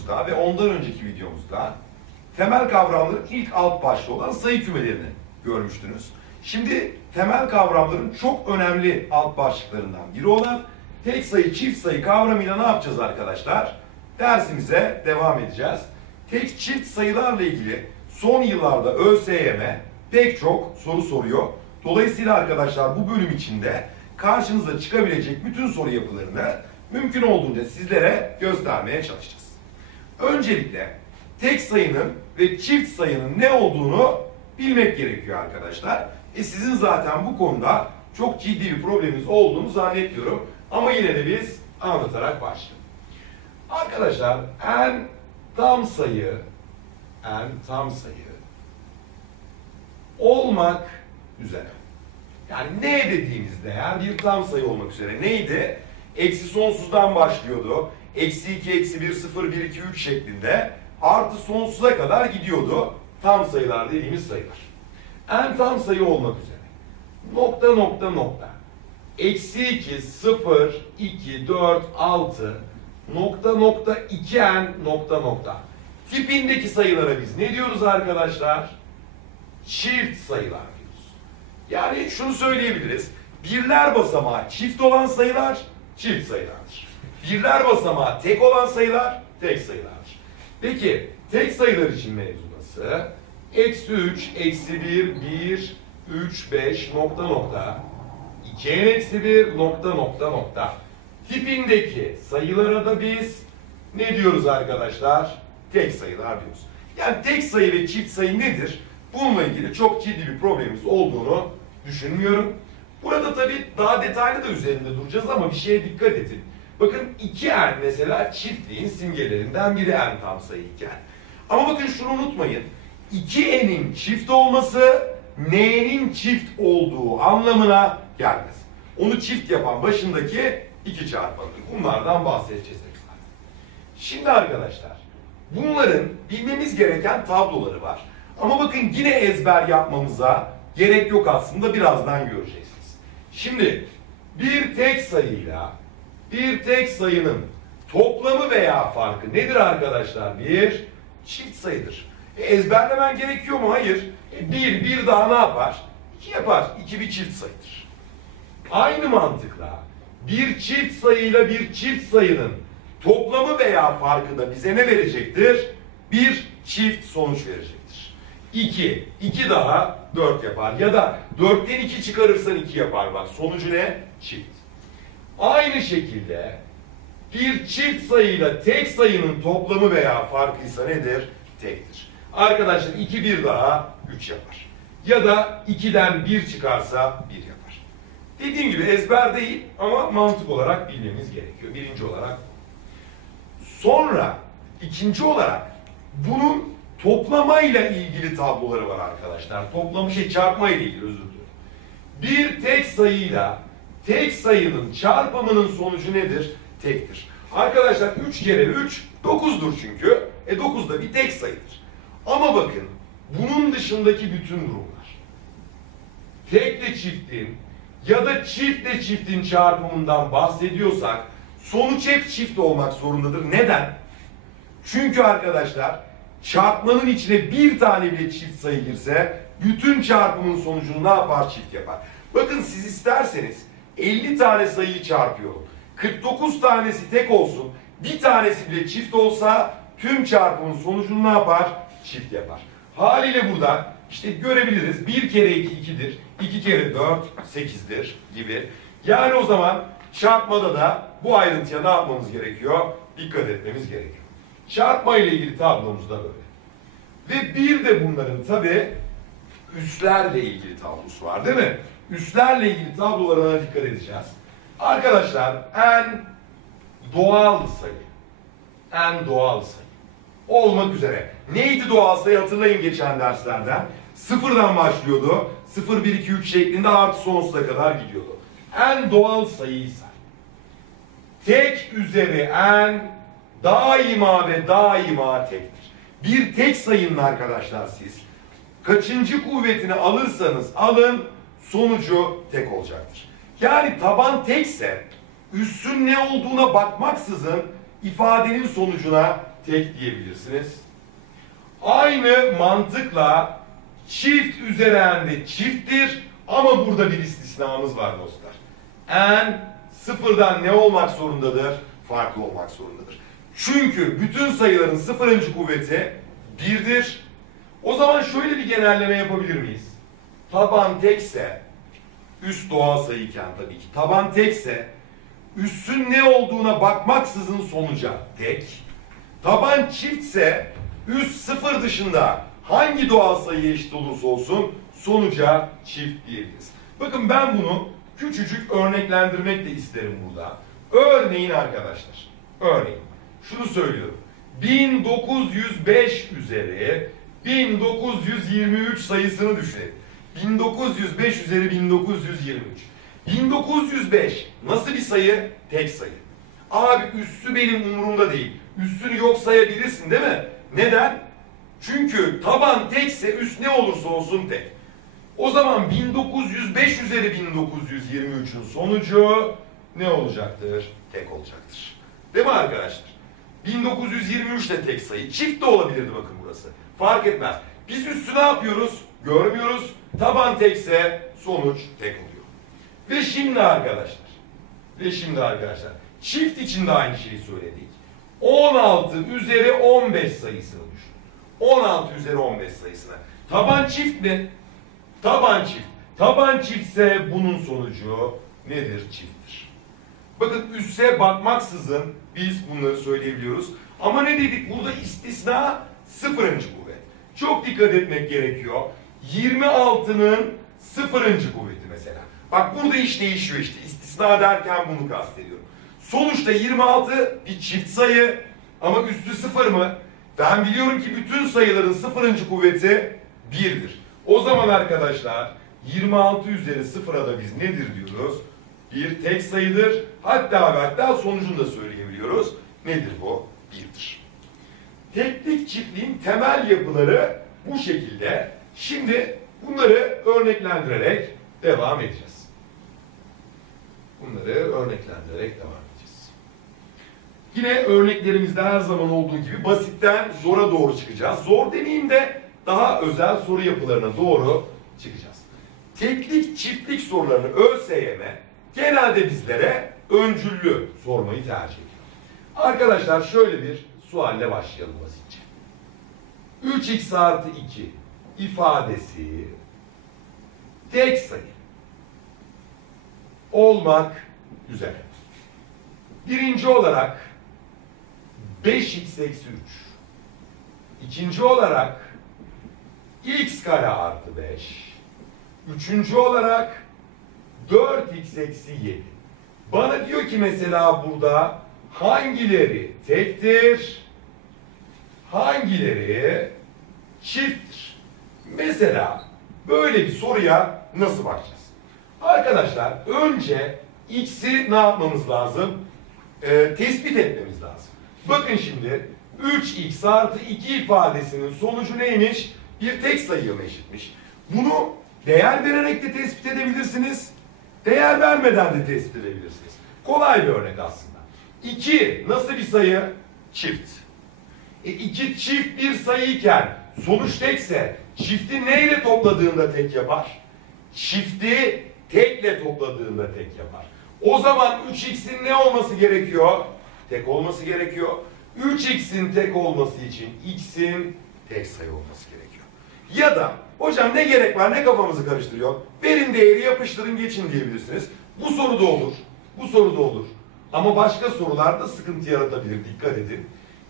videomuzda ve ondan önceki videomuzda temel kavramların ilk alt başlığı olan sayı kümelerini görmüştünüz. Şimdi temel kavramların çok önemli alt başlıklarından biri olan tek sayı çift sayı kavramıyla ne yapacağız arkadaşlar? Dersimize devam edeceğiz. Tek çift sayılarla ilgili son yıllarda ÖSYM pek çok soru soruyor. Dolayısıyla arkadaşlar bu bölüm içinde karşınıza çıkabilecek bütün soru yapılarını mümkün olduğunca sizlere göstermeye çalışacağız. Öncelikle tek sayının ve çift sayının ne olduğunu bilmek gerekiyor arkadaşlar. E sizin zaten bu konuda çok ciddi bir probleminiz olduğunu zannetmiyorum. Ama yine de biz anlatarak başlayalım. Arkadaşlar en tam sayı en tam sayı olmak üzere. Yani ne dediğimiz değer bir tam sayı olmak üzere. Neydi? Eksi sonsuzdan başlıyordu. Eksi 2, eksi 1, 0, 1, 2, 3 şeklinde artı sonsuza kadar gidiyordu. Tam sayılar dediğimiz sayılar. En tam sayı olmak üzere. Nokta nokta nokta. Eksi 2, 0, 2, 4, 6 nokta nokta 2n nokta nokta. Tipindeki sayılara biz ne diyoruz arkadaşlar? Çift sayılar diyoruz. Yani şunu söyleyebiliriz. Birler basamağı çift olan sayılar çift sayılardır. Birler basamağı tek olan sayılar tek sayılardır. Peki tek sayılar için mevzu nasıl? Eksi 3, eksi 1, 1, 3, 5 nokta nokta 2n eksi 1 nokta nokta nokta tipindeki sayılara da biz ne diyoruz arkadaşlar? Tek sayılar diyoruz. Yani tek sayı ve çift sayı nedir? Bununla ilgili çok ciddi bir problemimiz olduğunu düşünmüyorum. Burada tabii daha detaylı da üzerinde duracağız ama bir şeye dikkat edin. Bakın 2n mesela çiftliğin simgelerinden biri n tam sayı iken. Ama bakın şunu unutmayın. 2n'in çift olması n'nin çift olduğu anlamına gelmez. Onu çift yapan başındaki iki çarpanı. Bunlardan bahsedeceğiz. Şimdi arkadaşlar bunların bilmemiz gereken tabloları var. Ama bakın yine ezber yapmamıza gerek yok aslında birazdan göreceksiniz. Şimdi bir tek sayıyla bir tek sayının toplamı veya farkı nedir arkadaşlar? Bir çift sayıdır. E, ezberlemen gerekiyor mu? Hayır. E, bir, bir daha ne yapar? İki yapar. İki bir çift sayıdır. Aynı mantıkla bir çift sayıyla bir çift sayının toplamı veya farkı da bize ne verecektir? Bir çift sonuç verecektir. 2, 2 daha 4 yapar. Ya da 4'ten 2 çıkarırsan 2 yapar. Bak sonucu ne? Çift. Aynı şekilde bir çift sayıyla tek sayının toplamı veya farkıysa nedir? Tektir. Arkadaşlar 2 bir daha 3 yapar. Ya da 2'den 1 çıkarsa 1 yapar. Dediğim gibi ezber değil ama mantık olarak bilmemiz gerekiyor. Birinci olarak. Sonra ikinci olarak bunun toplamayla ilgili tabloları var arkadaşlar. Toplamı şey çarpma ile ilgili özür diliyorum. Bir tek sayıyla tek sayının çarpımının sonucu nedir? Tektir. Arkadaşlar 3 kere 3 9'dur çünkü. E 9 da bir tek sayıdır. Ama bakın bunun dışındaki bütün durumlar. Tekle çiftin ya da çiftle çiftin çarpımından bahsediyorsak sonuç hep çift olmak zorundadır. Neden? Çünkü arkadaşlar çarpmanın içine bir tane bile çift sayı girse bütün çarpımın sonucunu ne yapar? Çift yapar. Bakın siz isterseniz 50 tane sayıyı çarpıyorum. 49 tanesi tek olsun. Bir tanesi bile çift olsa tüm çarpımın sonucunu ne yapar? Çift yapar. Haliyle burada işte görebiliriz. 1 kere 2 2'dir. 2 kere 4 8'dir gibi. Yani o zaman çarpmada da bu ayrıntıya ne yapmamız gerekiyor? Dikkat etmemiz gerekiyor. Çarpma ile ilgili tablomuz da böyle. Ve bir de bunların tabi üslerle ilgili tablosu var değil mi? Üslerle ilgili tablolarına dikkat edeceğiz. Arkadaşlar en doğal sayı. En doğal sayı. Olmak üzere. Neydi doğal sayı hatırlayın geçen derslerden. Sıfırdan başlıyordu. 0, 1, 2, 3 şeklinde artı sonsuza kadar gidiyordu. En doğal sayıysa tek üzeri en daima ve daima tektir. Bir tek sayının arkadaşlar siz kaçıncı kuvvetini alırsanız alın sonucu tek olacaktır. Yani taban tekse üssün ne olduğuna bakmaksızın ifadenin sonucuna tek diyebilirsiniz. Aynı mantıkla çift üzerinde çifttir ama burada bir istisnamız var dostlar. n sıfırdan ne olmak zorundadır? Farklı olmak zorundadır. Çünkü bütün sayıların sıfırıncı kuvveti birdir. O zaman şöyle bir genelleme yapabilir miyiz? Taban tekse, üst doğal sayıyken tabii ki, taban tekse, üssün ne olduğuna bakmaksızın sonuca tek, taban çiftse, üst sıfır dışında hangi doğal sayı eşit olursa olsun sonuca çift diyebiliriz. Bakın ben bunu küçücük örneklendirmek de isterim burada. Örneğin arkadaşlar, örneğin şunu söylüyorum. 1905 üzeri 1923 sayısını düşünelim. 1905 üzeri 1923. 1905 nasıl bir sayı? Tek sayı. Abi üssü benim umurumda değil. Üssünü yok sayabilirsin değil mi? Neden? Çünkü taban tekse üst ne olursa olsun tek. O zaman 1905 üzeri 1923'ün sonucu ne olacaktır? Tek olacaktır. Değil mi arkadaşlar? 1923 de tek sayı. Çift de olabilirdi bakın burası. Fark etmez. Biz üstü ne yapıyoruz? Görmüyoruz. Taban tekse sonuç tek oluyor. Ve şimdi arkadaşlar. Ve şimdi arkadaşlar. Çift için de aynı şeyi söyledik. 16 üzeri 15 sayısını düşün. 16 üzeri 15 sayısına. Taban çift mi? Taban çift. Taban çiftse bunun sonucu nedir? Çifttir. Bakın üsse bakmaksızın biz bunları söyleyebiliyoruz. Ama ne dedik? Burada istisna sıfırıncı kuvvet. Çok dikkat etmek gerekiyor. 26'nın sıfırıncı kuvveti mesela. Bak burada iş değişiyor işte. İstisna derken bunu kastediyorum. Sonuçta 26 bir çift sayı ama üstü sıfır mı? Ben biliyorum ki bütün sayıların sıfırıncı kuvveti birdir. O zaman arkadaşlar 26 üzeri sıfıra da biz nedir diyoruz? Bir tek sayıdır. Hatta ve hatta sonucunu da söyleyebiliyoruz. Nedir bu? Birdir. Teklik çiftliğin temel yapıları bu şekilde. Şimdi bunları örneklendirerek devam edeceğiz. Bunları örneklendirerek devam edeceğiz. Yine örneklerimizde her zaman olduğu gibi basitten zora doğru çıkacağız. Zor demeyeyim de daha özel soru yapılarına doğru çıkacağız. Teklik çiftlik sorularını ÖSYM genelde bizlere öncüllü sormayı tercih ediyor. Arkadaşlar şöyle bir sualle başlayalım basitçe. 3x artı 2 ifadesi tek sayı olmak üzere. Birinci olarak 5x eksi 3. İkinci olarak x kare artı 5. Üçüncü olarak 4x eksi 7. Bana diyor ki mesela burada hangileri tektir, hangileri çifttir? Mesela böyle bir soruya nasıl bakacağız? Arkadaşlar önce x'i ne yapmamız lazım? Ee, tespit etmemiz lazım. Bakın şimdi 3x artı 2 ifadesinin sonucu neymiş? Bir tek sayıya eşitmiş? Bunu değer vererek de tespit edebilirsiniz. Değer vermeden de tespit edebilirsiniz. Kolay bir örnek aslında. 2 nasıl bir sayı? Çift. E 2 çift bir sayıyken sonuç tekse çifti neyle topladığında tek yapar? Çifti tekle topladığında tek yapar. O zaman 3x'in ne olması gerekiyor? Tek olması gerekiyor. 3x'in tek olması için x'in tek sayı olması gerekiyor. Ya da hocam ne gerek var ne kafamızı karıştırıyor? Verin değeri yapıştırın geçin diyebilirsiniz. Bu soru da olur. Bu soru da olur. Ama başka sorularda sıkıntı yaratabilir. Dikkat edin.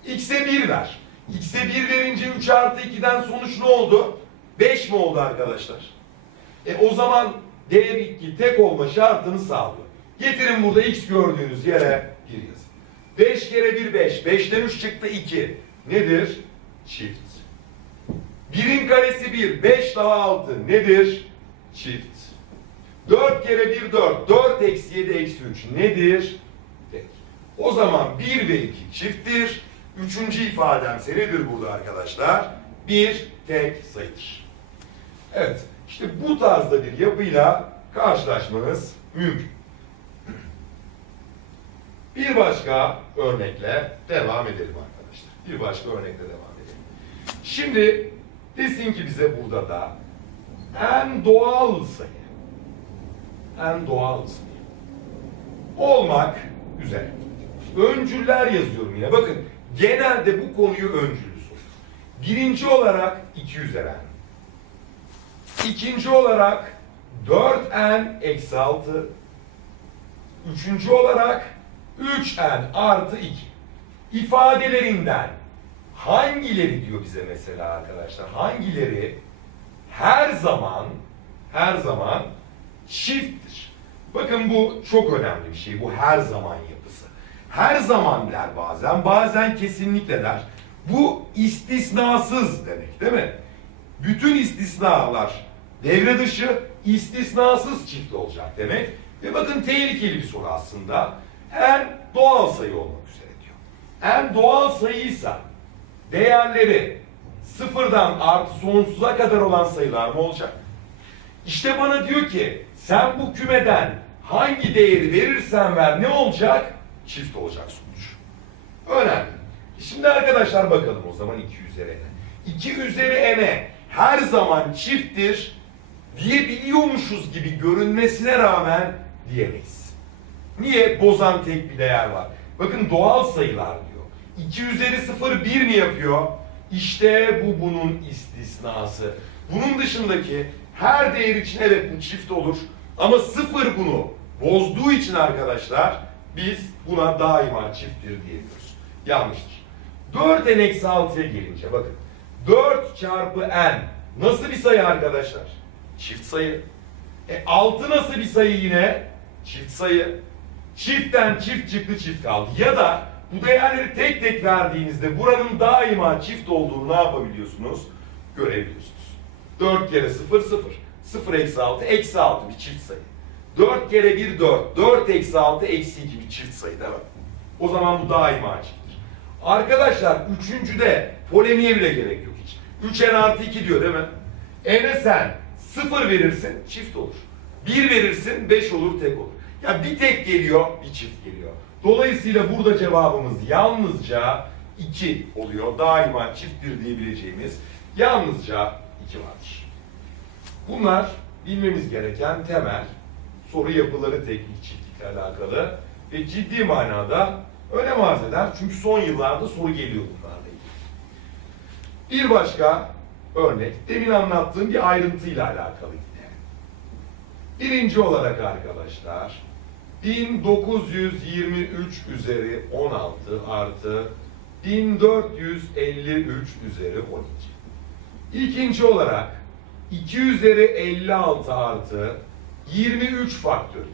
X'e 1 ver. X'e 1 verince 3 artı 2'den sonuç ne oldu? 5 mi oldu arkadaşlar? E o zaman değer 2 tek olma şartını sağlıyor. Getirin burada x gördüğünüz yere 1 yazın. 5 kere 1 5. 5'ten 3 çıktı 2. Nedir? Çift. 1'in karesi 1. 5 daha 6. Nedir? Çift. 4 kere 1 4. 4 eksi 7 eksi 3. Nedir? Tek. O zaman 1 ve 2 çifttir. Üçüncü ifadem nedir burada arkadaşlar? Bir tek sayıdır. Evet. İşte bu tarzda bir yapıyla karşılaşmanız mümkün. Bir başka örnekle devam edelim arkadaşlar. Bir başka örnekle devam edelim. Şimdi desin ki bize burada da en doğal sayı en doğal sayı olmak üzere. Öncüller yazıyorum yine. Bakın genelde bu konuyu soruyor. Birinci olarak 2 üzeri n. İkinci olarak 4n eksi 6. Üçüncü olarak 3n artı 2. İfadelerinden hangileri diyor bize mesela arkadaşlar? Hangileri her zaman her zaman çifttir? Bakın bu çok önemli bir şey. Bu her zaman yapısı. Her zaman der bazen, bazen kesinlikle der. Bu istisnasız demek değil mi? Bütün istisnalar devre dışı, istisnasız çift olacak demek. Ve bakın tehlikeli bir soru aslında. En doğal sayı olmak üzere diyor. En doğal sayıysa değerleri sıfırdan artı sonsuza kadar olan sayılar mı olacak? İşte bana diyor ki sen bu kümeden hangi değeri verirsen ver ne olacak? Çift olacak sonuç. Önemli. Şimdi arkadaşlar bakalım o zaman 2 üzeri n'e. 2 üzeri n'e her zaman çifttir diyebiliyormuşuz gibi görünmesine rağmen diyemeyiz. Niye? Bozan tek bir değer var. Bakın doğal sayılar diyor. 2 üzeri 0 1 mi yapıyor? İşte bu bunun istisnası. Bunun dışındaki her değer için evet bu çift olur. Ama 0 bunu bozduğu için arkadaşlar biz buna daima çifttir diyebiliyoruz. Yanlıştır. 4n eksi 6'ya gelince bakın. 4 çarpı n nasıl bir sayı arkadaşlar? Çift sayı. E 6 nasıl bir sayı yine? Çift sayı. Çiftten çift çıktı çift kaldı. Ya da bu değerleri tek tek verdiğinizde buranın daima çift olduğunu ne yapabiliyorsunuz? Görebiliyorsunuz. 4 kere 0 0. 0 eksi 6 eksi 6 bir çift sayı. 4 kere 1 4. 4 eksi 6 eksi 2 bir çift sayı değil mi? O zaman bu daima çifttir. Arkadaşlar üçüncüde polemiğe bile gerek yok hiç. 3n artı 2 diyor değil mi? N'e sen 0 verirsin çift olur. 1 verirsin 5 olur tek olur. Ya bir tek geliyor bir çift geliyor. Dolayısıyla burada cevabımız yalnızca 2 oluyor. Daima çifttir diyebileceğimiz yalnızca 2 vardır. Bunlar bilmemiz gereken temel soru yapıları teknik çiftlikle alakalı ve ciddi manada önem arz eder. Çünkü son yıllarda soru geliyor bunlarla ilgili. Bir başka örnek, demin anlattığım bir ayrıntıyla alakalı yine. Birinci olarak arkadaşlar, 1923 üzeri 16 artı 1453 üzeri 12. İkinci olarak 2 üzeri 56 artı 23 faktöriyel.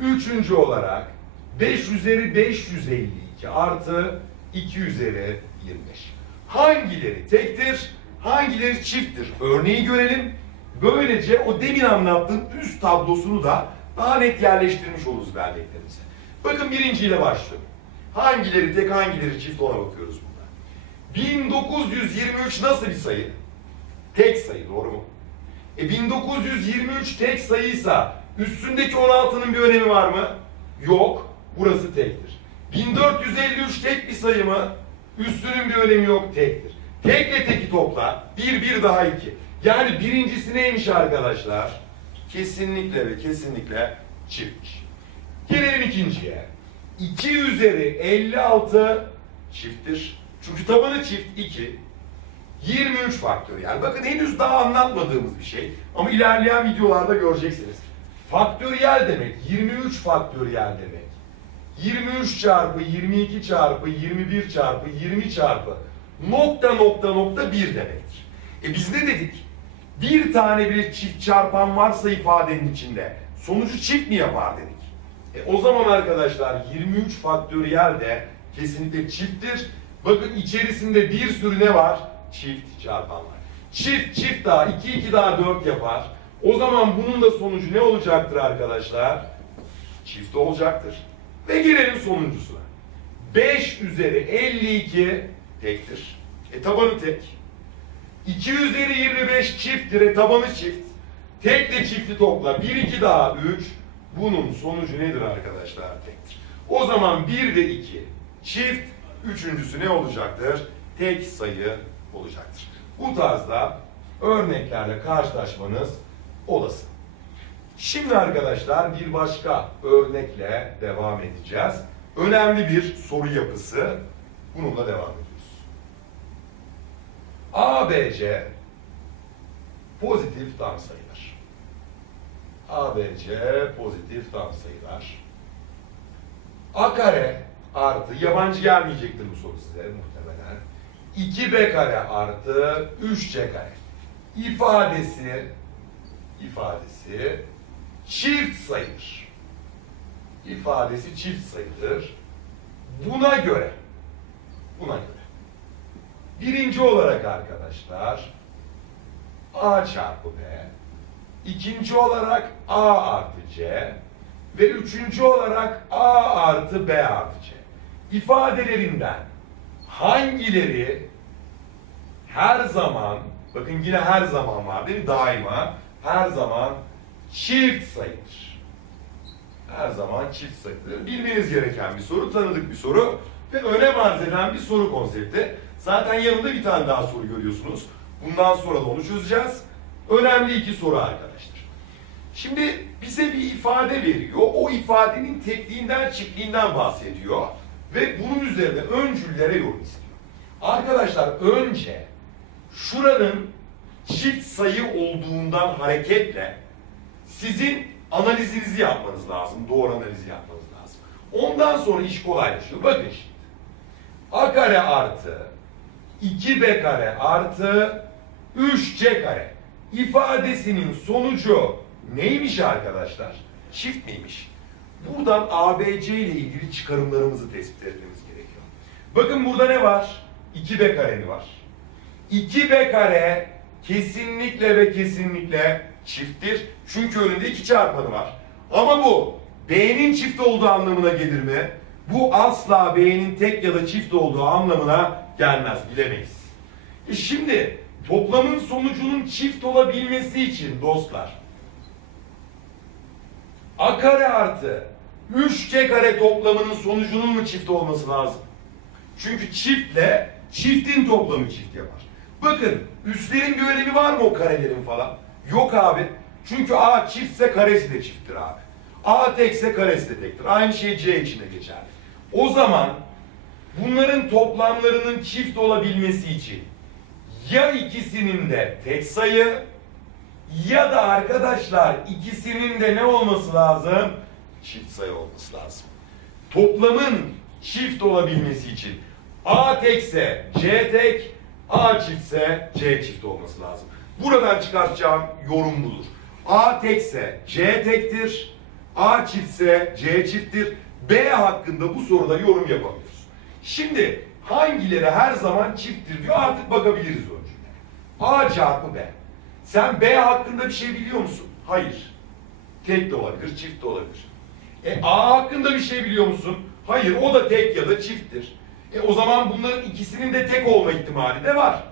Üçüncü olarak 5 üzeri 552 artı 2 üzeri 25. Hangileri tektir, hangileri çifttir? Örneği görelim. Böylece o demin anlattığım üst tablosunu da daha net yerleştirmiş oluruz belleklerimize. Bakın birinciyle başlıyorum. Hangileri tek, hangileri çift ona bakıyoruz burada. 1923 nasıl bir sayı? Tek sayı, doğru mu? E 1923 tek sayıysa üstündeki 16'nın bir önemi var mı? Yok. Burası tektir. 1453 tek bir sayı mı? Üstünün bir önemi yok, tektir. Tekle teki topla. Bir, bir daha iki. Yani birincisi neymiş arkadaşlar? Kesinlikle ve kesinlikle çiftmiş. Gelelim ikinciye. 2 üzeri 56 çifttir. Çünkü tabanı çift 2. 23 faktöriyel. Bakın henüz daha anlatmadığımız bir şey. Ama ilerleyen videolarda göreceksiniz. Faktöriyel demek 23 faktöriyel demek. 23 çarpı 22 çarpı 21 çarpı 20 çarpı nokta nokta nokta 1 demektir. E biz ne dedik? Bir tane bile çift çarpan varsa ifadenin içinde sonucu çift mi yapar dedik. E o zaman arkadaşlar 23 faktöriyel de kesinlikle çifttir. Bakın içerisinde bir sürü ne var? Çift çarpan var. Çift çift daha 2 2 daha 4 yapar. O zaman bunun da sonucu ne olacaktır arkadaşlar? Çift olacaktır. Ve gelelim sonuncusuna. 5 üzeri 52 tektir. E tabanı tek. 2 üzeri 25 çifttir. E tabanı çift. Tekle çifti topla. 1 2 daha 3. Bunun sonucu nedir arkadaşlar? Tektir. O zaman 1 ve 2 çift, üçüncüsü ne olacaktır? Tek sayı olacaktır. Bu tarzda örneklerle karşılaşmanız olası. Şimdi arkadaşlar bir başka örnekle devam edeceğiz. Önemli bir soru yapısı. Bununla devam ediyoruz. A, B, C pozitif tam sayılar. A, B, C pozitif tam sayılar. A kare artı, yabancı gelmeyecektir bu soru size muhtemelen. 2B kare artı 3C kare. ifadesi ifadesi çift sayıdır. İfadesi çift sayıdır. Buna göre buna göre birinci olarak arkadaşlar A çarpı B ikinci olarak A artı C ve üçüncü olarak A artı B artı C ifadelerinden hangileri her zaman bakın yine her zaman var değil mi? Daima her zaman çift sayıdır. Her zaman çift sayıdır. Bilmeniz gereken bir soru, tanıdık bir soru ve önem arz eden bir soru konsepti. Zaten yanında bir tane daha soru görüyorsunuz. Bundan sonra da onu çözeceğiz. Önemli iki soru arkadaşlar. Şimdi bize bir ifade veriyor. O ifadenin tekliğinden, çiftliğinden bahsediyor. Ve bunun üzerine öncüllere yorum istiyor. Arkadaşlar önce şuranın çift sayı olduğundan hareketle sizin analizinizi yapmanız lazım. Doğru analizi yapmanız lazım. Ondan sonra iş kolaylaşıyor. Bakın şimdi. A kare artı 2B kare artı 3C kare ifadesinin sonucu neymiş arkadaşlar? Çift miymiş? Buradan ABC ile ilgili çıkarımlarımızı tespit etmemiz gerekiyor. Bakın burada ne var? 2B kareni var. 2B kare kesinlikle ve kesinlikle çifttir. Çünkü önünde iki çarpanı var. Ama bu B'nin çift olduğu anlamına gelir mi? Bu asla B'nin tek ya da çift olduğu anlamına gelmez. Bilemeyiz. E şimdi toplamın sonucunun çift olabilmesi için dostlar A kare artı 3C kare toplamının sonucunun mu çift olması lazım? Çünkü çiftle çiftin toplamı çift yapar. Bakın üstlerin bir önemi var mı o karelerin falan? Yok abi. Çünkü A çiftse karesi de çifttir abi. A tekse karesi de tektir. Aynı şey C için de geçerli. O zaman bunların toplamlarının çift olabilmesi için ya ikisinin de tek sayı ya da arkadaşlar ikisinin de ne olması lazım? Çift sayı olması lazım. Toplamın çift olabilmesi için A tekse C tek, A çiftse C çift olması lazım. Buradan çıkartacağım yorum budur. A tekse C tektir, A çiftse C çifttir. B hakkında bu soruda yorum yapamıyoruz. Şimdi hangileri her zaman çifttir diyor artık bakabiliriz öncüne. A çarpı B. Sen B hakkında bir şey biliyor musun? Hayır. Tek de olabilir, çift de olabilir. E A hakkında bir şey biliyor musun? Hayır, o da tek ya da çifttir. E o zaman bunların ikisinin de tek olma ihtimali de var.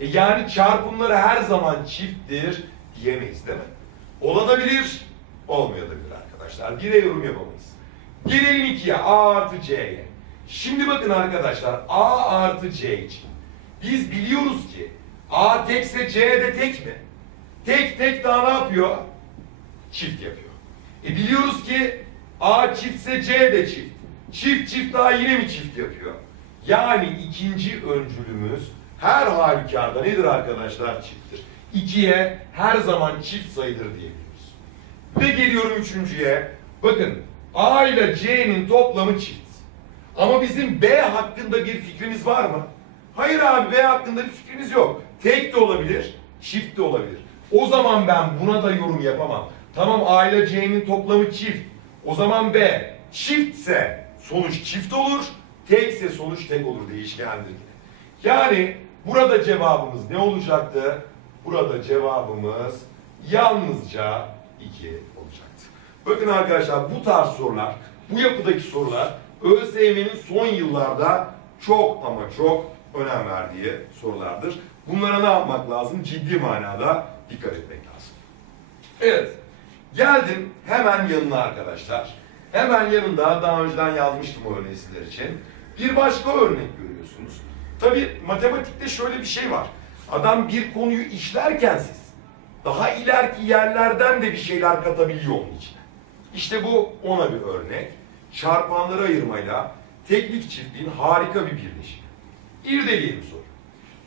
E yani çarpımları her zaman çifttir diyemeyiz değil mi? Olabilir, olmayabilir arkadaşlar. Bire yorum yapamayız. Gelelim ikiye, A artı C'ye. Şimdi bakın arkadaşlar, A artı C için. Biz biliyoruz ki A tekse C de tek mi? Tek tek daha ne yapıyor? Çift yapıyor. E biliyoruz ki A çiftse C de çift. Çift çift daha yine mi çift yapıyor? Yani ikinci öncülümüz her halükarda nedir arkadaşlar? Çifttir. İkiye her zaman çift sayıdır diyebiliyoruz. Ve geliyorum üçüncüye. Bakın A ile C'nin toplamı çift. Ama bizim B hakkında bir fikrimiz var mı? Hayır abi B hakkında bir fikrimiz yok. Tek de olabilir, çift de olabilir. O zaman ben buna da yorum yapamam. Tamam A ile C'nin toplamı çift. O zaman B çiftse sonuç çift olur, tekse sonuç tek olur değişkendir. Yani burada cevabımız ne olacaktı? Burada cevabımız yalnızca 2 olacaktı. Bakın arkadaşlar bu tarz sorular, bu yapıdaki sorular ÖSYM'nin son yıllarda çok ama çok önem verdiği sorulardır. Bunlara ne yapmak lazım? Ciddi manada dikkat etmek lazım. Evet. Geldim hemen yanına arkadaşlar. Hemen yanında daha önceden yazmıştım o örneği sizler için. Bir başka örnek görüyorsunuz. Tabi matematikte şöyle bir şey var. Adam bir konuyu işlerken siz daha ileriki yerlerden de bir şeyler katabiliyor onun içine. İşte bu ona bir örnek. Çarpanları ayırmayla teknik çiftliğin harika bir birleşimi. İrdeleyelim soru.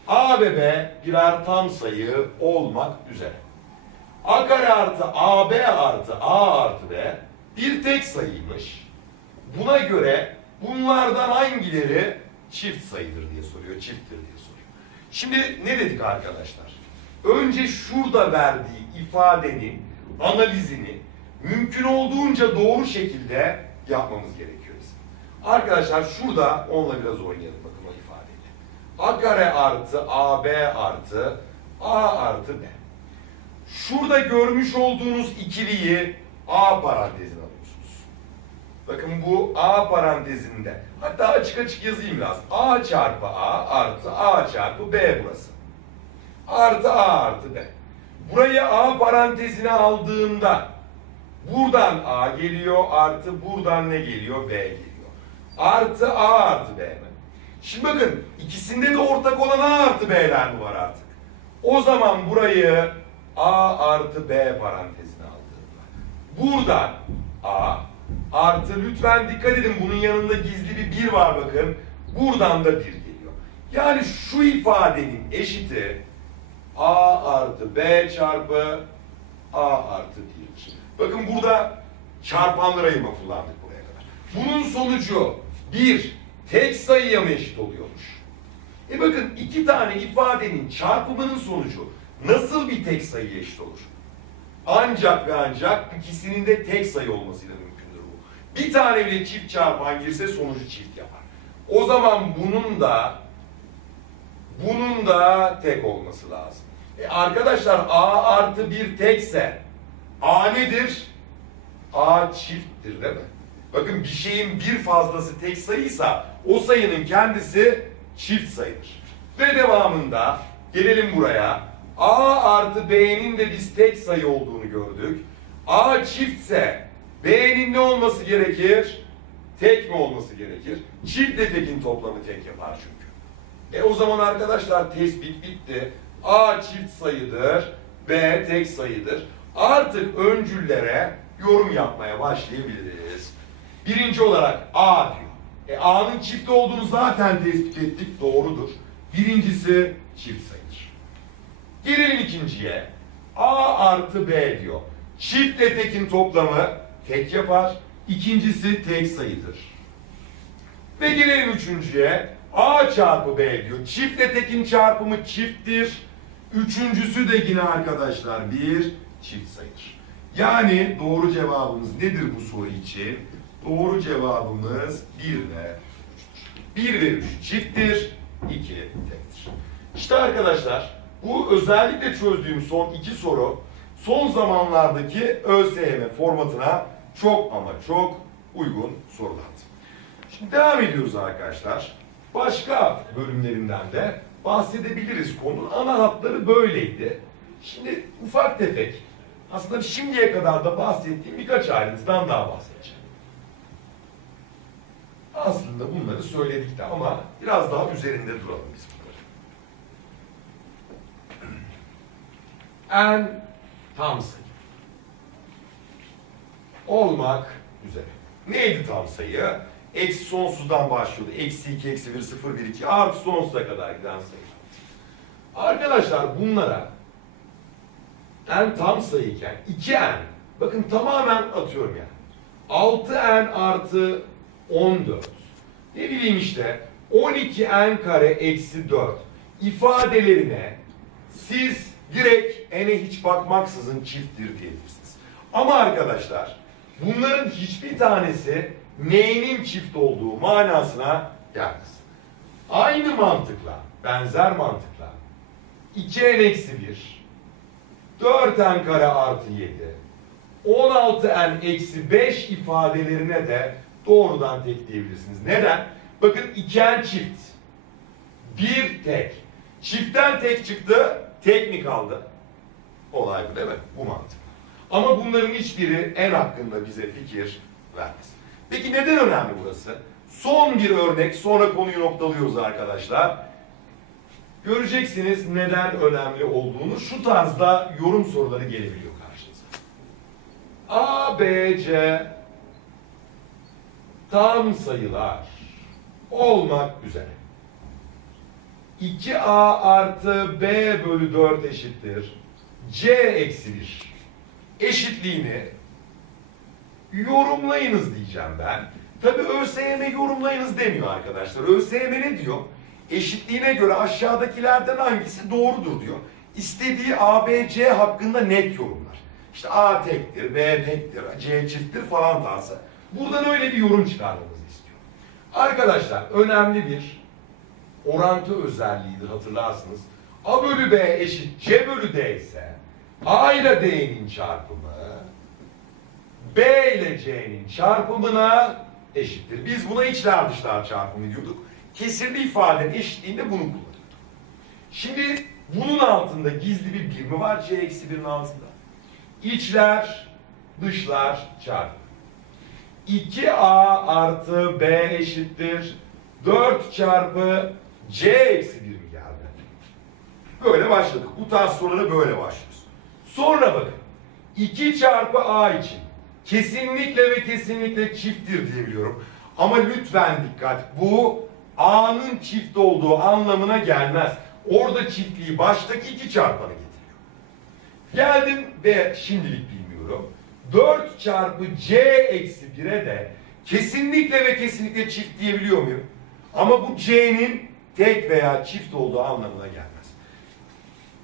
A ve B birer tam sayı olmak üzere. A kare artı AB artı A artı B bir tek sayıymış. Buna göre bunlardan hangileri çift sayıdır diye soruyor, çifttir diye soruyor. Şimdi ne dedik arkadaşlar? Önce şurada verdiği ifadenin analizini mümkün olduğunca doğru şekilde yapmamız gerekiyor. Arkadaşlar şurada onunla biraz oynayalım bakın o ifadeyle. A kare artı AB artı A artı B. Şurada görmüş olduğunuz ikiliyi A parantezine alıyorsunuz. Bakın bu A parantezinde. Hatta açık açık yazayım biraz. A çarpı A artı A çarpı B burası. Artı A artı B. Burayı A parantezine aldığımda buradan A geliyor artı buradan ne geliyor? B geliyor. Artı A artı B mi? Şimdi bakın ikisinde de ortak olan A artı B'ler mi var artık? O zaman burayı A artı B parantezine aldığımda. Buradan A artı lütfen dikkat edin bunun yanında gizli bir bir var bakın. Buradan da bir geliyor. Yani şu ifadenin eşiti A artı B çarpı A artı 1. Bakın burada çarpanlar ayırma kullandık buraya kadar. Bunun sonucu bir tek sayıya mı eşit oluyormuş? E bakın iki tane ifadenin çarpımının sonucu nasıl bir tek sayıya eşit olur? Ancak ve ancak ikisinin de tek sayı olmasıyla mümkündür bu. Bir tane bile çift çarpan girse sonucu çift yapar. O zaman bunun da bunun da tek olması lazım. E arkadaşlar A artı bir tekse A nedir? A çifttir değil mi? Bakın bir şeyin bir fazlası tek sayıysa o sayının kendisi çift sayıdır. Ve devamında gelelim buraya. A artı B'nin de biz tek sayı olduğunu gördük. A çiftse B'nin ne olması gerekir? Tek mi olması gerekir? Çiftle tekin toplamı tek yapar çünkü. E o zaman arkadaşlar tespit bitti. A çift sayıdır, B tek sayıdır. Artık öncüllere yorum yapmaya başlayabiliriz. Birinci olarak A diyor. E A'nın çift olduğunu zaten tespit ettik, doğrudur. Birincisi çift sayıdır. Gelelim ikinciye. A artı B diyor. Çiftle tekin toplamı tek yapar. İkincisi tek sayıdır. Ve gelelim üçüncüye. A çarpı B diyor. Çiftle tekin çarpımı çifttir. Üçüncüsü de yine arkadaşlar bir çift sayıdır. Yani doğru cevabımız nedir bu soru için? Doğru cevabımız 1 ve 3'tür. 1 ve 3 çifttir, 2 tektir. İşte arkadaşlar bu özellikle çözdüğüm son iki soru son zamanlardaki ÖSYM formatına çok ama çok uygun sorulardı. Şimdi devam ediyoruz arkadaşlar. Başka bölümlerinden de bahsedebiliriz. Konunun ana hatları böyleydi. Şimdi ufak tefek aslında şimdiye kadar da bahsettiğim birkaç ayrıntıdan daha bahsedeceğim. Aslında bunları söyledik de ama biraz daha üzerinde duralım biz bunları. En tam sayı. Olmak üzere. Neydi tam sayı? Eksi sonsuzdan başlıyordu. Eksi 2, eksi 1, 0, 1, 2 artı sonsuza kadar giden sayı. Arkadaşlar bunlara n tam sayıyken 2n bakın tamamen atıyorum yani. 6n artı 14 ne bileyim işte 12n kare eksi 4 ifadelerine siz direkt n'e hiç bakmaksızın çifttir diyebilirsiniz. Ama arkadaşlar bunların hiçbir tanesi n'nin çift olduğu manasına gelmez. Aynı mantıkla, benzer mantıkla 2n eksi 1 4n kare artı 7 16n eksi 5 ifadelerine de doğrudan tek diyebilirsiniz. Neden? Bakın 2n çift. Bir tek. Çiftten tek çıktı, tek mi kaldı? Olay bu değil mi? Bu mantık. Ama bunların hiçbiri en hakkında bize fikir vermez. Peki neden önemli burası? Son bir örnek, sonra konuyu noktalıyoruz arkadaşlar. Göreceksiniz neden önemli olduğunu. Şu tarzda yorum soruları gelebiliyor karşınıza. A, B, C tam sayılar olmak üzere. 2A artı B bölü 4 eşittir. C eksi 1 eşitliğini yorumlayınız diyeceğim ben. Tabi ÖSYM yorumlayınız demiyor arkadaşlar. ÖSYM ne diyor? Eşitliğine göre aşağıdakilerden hangisi doğrudur diyor. İstediği ABC hakkında net yorumlar. İşte A tektir, B tektir, C çifttir falan tarzı. Buradan öyle bir yorum çıkarmamızı istiyor. Arkadaşlar önemli bir orantı özelliğidir hatırlarsınız. A bölü B eşit C bölü D ise A ile D'nin çarpımı B ile C'nin çarpımına eşittir. Biz buna içler dışlar çarpımı diyorduk. Kesirli ifadenin eşitliğinde bunu kullanıyorduk. Şimdi bunun altında gizli bir birimi var C eksi 1'in altında. İçler dışlar çarpımı. 2A artı B eşittir 4 çarpı C eksi 1 mi geldi? Böyle başladık. Bu tarz sorulara böyle başlıyoruz. Sonra bakın. 2 çarpı A için kesinlikle ve kesinlikle çifttir diyebiliyorum. Ama lütfen dikkat. Bu A'nın çift olduğu anlamına gelmez. Orada çiftliği baştaki iki çarpana getiriyor. Geldim ve şimdilik bilmiyorum. 4 çarpı C eksi 1'e de kesinlikle ve kesinlikle çift diyebiliyor muyum? Ama bu C'nin tek veya çift olduğu anlamına gelmez.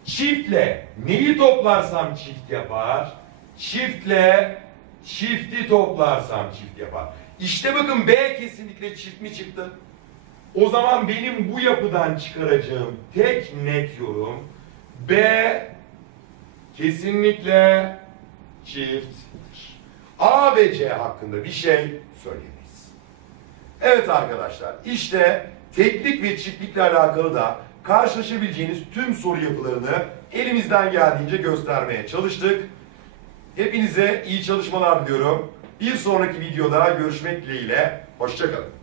Çiftle neyi toplarsam çift yapar? Çiftle çifti toplarsam çift yapar. İşte bakın B kesinlikle çift mi çıktı? O zaman benim bu yapıdan çıkaracağım tek net yorum B kesinlikle çifttir. A ve C hakkında bir şey söyleyemeyiz. Evet arkadaşlar işte teklik ve çiftlikle alakalı da karşılaşabileceğiniz tüm soru yapılarını elimizden geldiğince göstermeye çalıştık. Hepinize iyi çalışmalar diliyorum. Bir sonraki videoda görüşmek dileğiyle. Hoşçakalın.